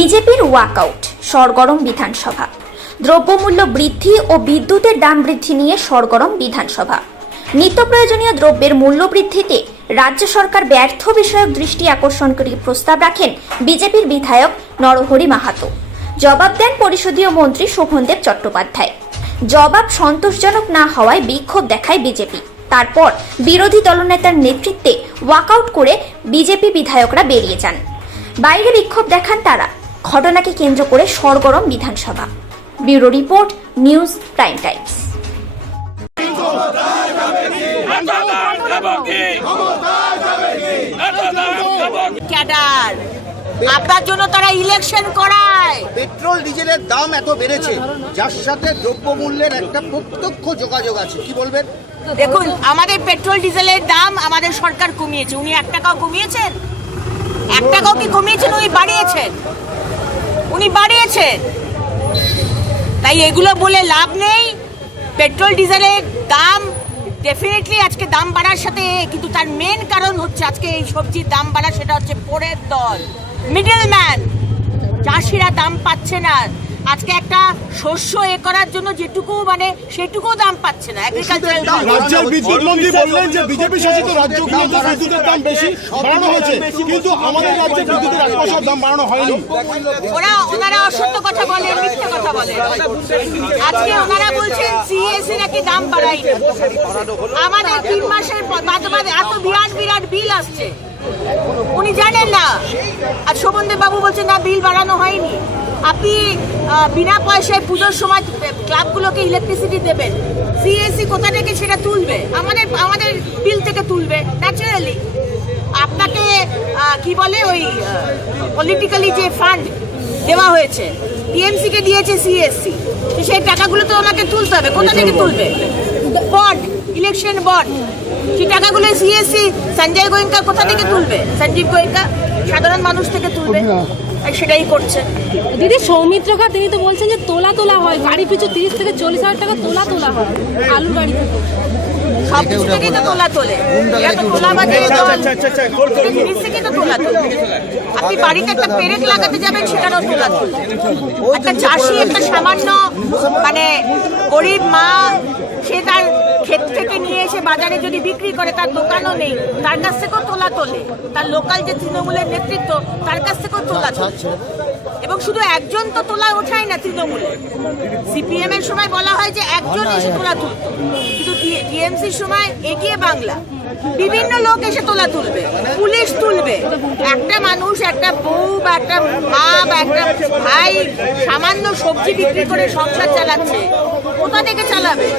বিজেপির ওয়াকআউট, সরগরম বিধানসভা। দ্রব্যমূল্য বৃদ্ধি ও বিদ্যুতের দাম বৃদ্ধি নিয়ে সরগরম বিধানসভা। নিত্য প্রয়োজনীয় দ্রব্যের মূল্য বৃদ্ধিতে রাজ্য সরকার ব্যর্থ বিষয়ক দৃষ্টি আকর্ষণকারী প্রস্তাব রাখেন বিজেপির বিধায়ক নরহরি মাহাতো। জবাব দেন পরিষদীয় মন্ত্রী শোভনদেব চট্টোপাধ্যায়। জবাব সন্তোষজনক না হওয়ায় বিক্ষোভ দেখায় বিজেপি। তারপর বিরোধী দলনেতার নেতৃত্বে ওয়াকআউট করে বিজেপি বিধায়করা বেরিয়ে যান। বাইরে বিক্ষোভ দেখান তারা। ঘটনাকে কেন্দ্র করে সরগরম বিধানসভা। Bureau report, news prime Times. আপনার জন্য তারা ইলেকশন করায়। পেট্রোল ডিজেলের দাম এত বেড়েছে, যার সাথে দ্রব্যমূল্যের একটা প্রত্যক্ষ যোগাযোগ আছে, কি বলবেন? দেখুন, আমাদের পেট্রোল ডিজেলের দাম আমাদের সরকার কমিয়েছে। উনি 1 টাকাও কমিয়েছেন? 1 টাকাও কি কমিয়েছেন? উনি বাড়িয়েছেন। তাই এগুলো বলে লাভ নেই। পেট্রোল ডিজেলের দাম ডেফিনেটলি আজকে দাম বাড়ার সাথে, কিন্তু তার মেন কারণ হচ্ছে আজকে এই সবজির দাম বাড়া, সেটা হচ্ছে পরের দল, মিডল ম্যান। চাষিরা দাম পাচ্ছে না। আজকে একটা শস্য করার জন্য যেটুকু সেটুকু দাম পাচ্ছে না। এগ্রিকালচারাল রাজ্যের বিদ্যুৎ মন্ত্রী বললেন যে বিজেপি শাসিত রাজ্যগুলোতে বিদ্যুতের দাম বেশি বাড়ানো হয়েছে, কিন্তু আমাদের রাজ্যে বিদ্যুতের 1 পয়সার দাম বাড়ানো হয়নি। ওনারা অসত্য কথা বলেন, মিথ্যে কথা বলেন। আজকে ওনারা বলছেন সিএসসি নাকি দাম বাড়ায়। আমাদের 3 মাসের বাদে এত বিরাট বিল আসছে, উনি জানেন না। আর শোভনদেব বাবু বলছেন না, বিল বাড়ানো হয়নি। আপনি বিনা পয়সায় পুজোর সময় ক্লাবগুলোকে ইলেকট্রিসিটি দেবেন, সিএসসি কোথা থেকে সেটা তুলবে? আমাদের বিল থেকে তুলবে ন্যাচারালি। আপনাকে কি বলে, ওই পলিটিক্যালি যে ফান্ড দেওয়া হয়েছে, টিএমসি কে দিয়েছে সিএসসি, সেই টাকাগুলো তো ওনাকে তুলতে হবে। কোথা থেকে তুলবে? Bond, election bond. সেই টাকাগুলো সিএসসি সঞ্জয় গোয়েঙ্কা কোথা থেকে তুলবে? সঞ্জীব গোয়েঙ্কা সাধারণ মানুষ থেকে তুলবে। সেটাই করছে দিদি। সৌমিত্রকা তিনি তো বলছেন যে তোলা হয়, গাড়ি পিছু 30 থেকে 40 হাজার টাকা তোলা হয় আলু গাড়ি থেকে। সব কিছু থেকেই তো তোলে। আপনি বাড়িতে একটা পেরেক লাগাতে যাবেন, সেখানেও তোলা তুলবে। একটা চাষি, একটা সামান্য গরিব মা, সে তার ক্ষেত থেকে নিয়ে এসে বাজারে যদি বিক্রি করে, তার দোকানও নেই, তার কাছ থেকেও তোলে। তার লোকাল যে তৃণমূলের নেতৃত্ব, তার কাছ থেকেও তোলে। এবং শুধু একজন তো তোলা ওঠায় না তৃণমূলে। সিপিএম এর সময় বলা হয় যে একজন এসে তোলা তুলত, কিন্তু টিএমসির সময় এগিয়ে বাংলা বিভিন্ন লোক এসে তোলা তুলবে, পুলিশ তুলবে। একটা মানুষ, একটা বউ বা একটা মা বা একটা ভাই সামান্য সবজি বিক্রি করে সংসার চালাচ্ছে, কোথা থেকে চালাবে?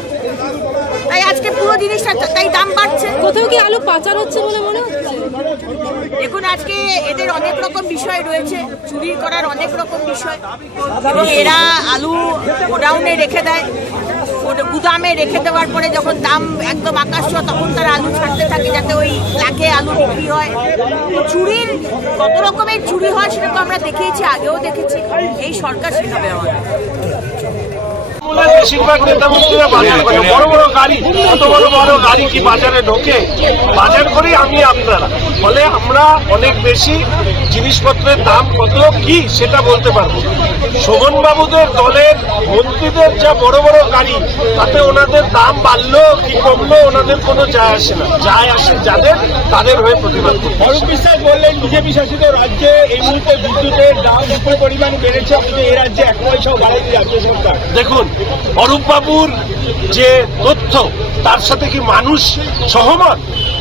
তাই আজকে পুরো জিনিসটা, তাই দাম বাড়ছে। কোথাও কি আলু পাচার হচ্ছে বলে মনে হচ্ছে? দেখুন, আজকে এদের অনেক রকম বিষয় রয়েছে, চুরি করার অনেক রকম বিষয়, এবং এরা আলু গোডাউনে রেখে দেয়। গুদামে রেখে দেওয়ার পরে যখন দাম একদম আকাশ ছোঁয়া, তখন তারা আলু ছাড়তে থাকে, যাতে ওই লাখে আলু বিক্রি হয়। চুরির কত রকমের চুরি হয় সেটা তো আমরা দেখিয়েছি, আগেও দেখেছি। এই সরকার সেভাবে হয়। বেশিরভাগ নেতা মন্ত্রীরা বাজার করে, বড় গাড়ি, কত বড় গাড়ি কি বাজারে ঢোকে? বাজার করি আমি আপনারা, ফলে আমরা অনেক বেশি জিনিসপত্রের দাম কত কি সেটা বলতে পারবো। শোভনবাবুদের দলের মন্ত্রীদের যা বড় গাড়ি, তাতে ওনাদের দাম বাড়লো কি কমলো ওনাদের কোনো যায় আসে না। যায় আসে যাদের, তাদের হয়ে প্রতিবাদ করবে। অরূপ বিশ্বাস বললেন বিজেপি শাসিত রাজ্যে এই মুহূর্তে বিদ্যুতের দাম বিপুল পরিমাণ বেড়েছে, কিন্তু এই রাজ্যে 1 পয়সাও বাড়ায়নি রাজ্য সরকার। দেখুন, অরূপ বাবুর যে তথ্য, তার সাথে কি মানুষ সহমত?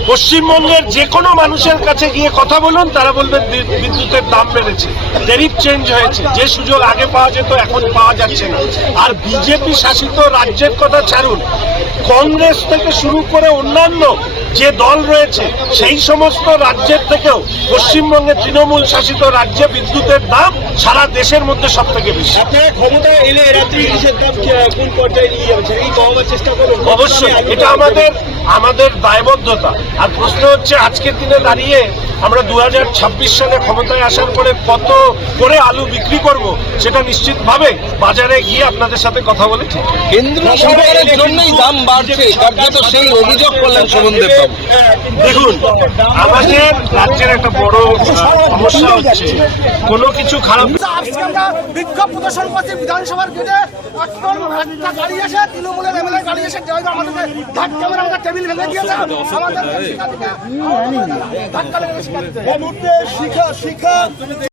পশ্চিমবঙ্গের যে কোনো মানুষের কাছে গিয়ে কথা বলুন, তারা বলবেন বিদ্যুতের দাম বেড়েছে, ট্যারিফ চেঞ্জ হয়েছে, যে সুযোগ আগে পাওয়া যেত এখন পাওয়া যাচ্ছে না। আর বিজেপি শাসিত রাজ্যের কথা ছাড়ুন, কংগ্রেস থেকে শুরু করে অন্যান্য যে দল রয়েছে, সেই সমস্ত রাজ্যের থেকেও পশ্চিমবঙ্গের তৃণমূল শাসিত রাজ্যে বিদ্যুতের দাম সারা দেশের মধ্যে সব থেকে বেশি। আপনারা ক্ষমতায় এলে রাত্রি ইলিশের দাম কোন পর্যায়ে নিয়ে যাবেন, সেটা কি কমাবার চেষ্টা করুন? অবশ্যই, এটা আমাদের দায়বদ্ধতা। আর প্রশ্ন হচ্ছে, আজকের দিনে দাঁড়িয়ে আমরা 2026 সালে ক্ষমতায় আসার পরে কত করে আলু বিক্রি করব, সেটা নিশ্চিতভাবে বাজারে গিয়ে আপনাদের সাথে কথা বলে ঠিক। কেন্দ্র সরকারের জন্যই দাম বাড়ছে, কার্যত সেই অভিযোগ করলেন শোভনদেব। দেখুন, আমাদের রাজ্যের একটা বড় সমস্যা হচ্ছে কোনো কিছু খারাপ আজকে আমরা বিক্ষোভ প্রদর্শন করছি বিধানসভার গেটে। এখন একটা গাড়ি এসে তৃণমূলের এমএলএ গাড়ি এসে আমাদেরকে ধাক্কা মেরে আমাদের টেবিল ভেঙে দিয়েছে। আমাদের ধাক্কা লেগে শিক্ষা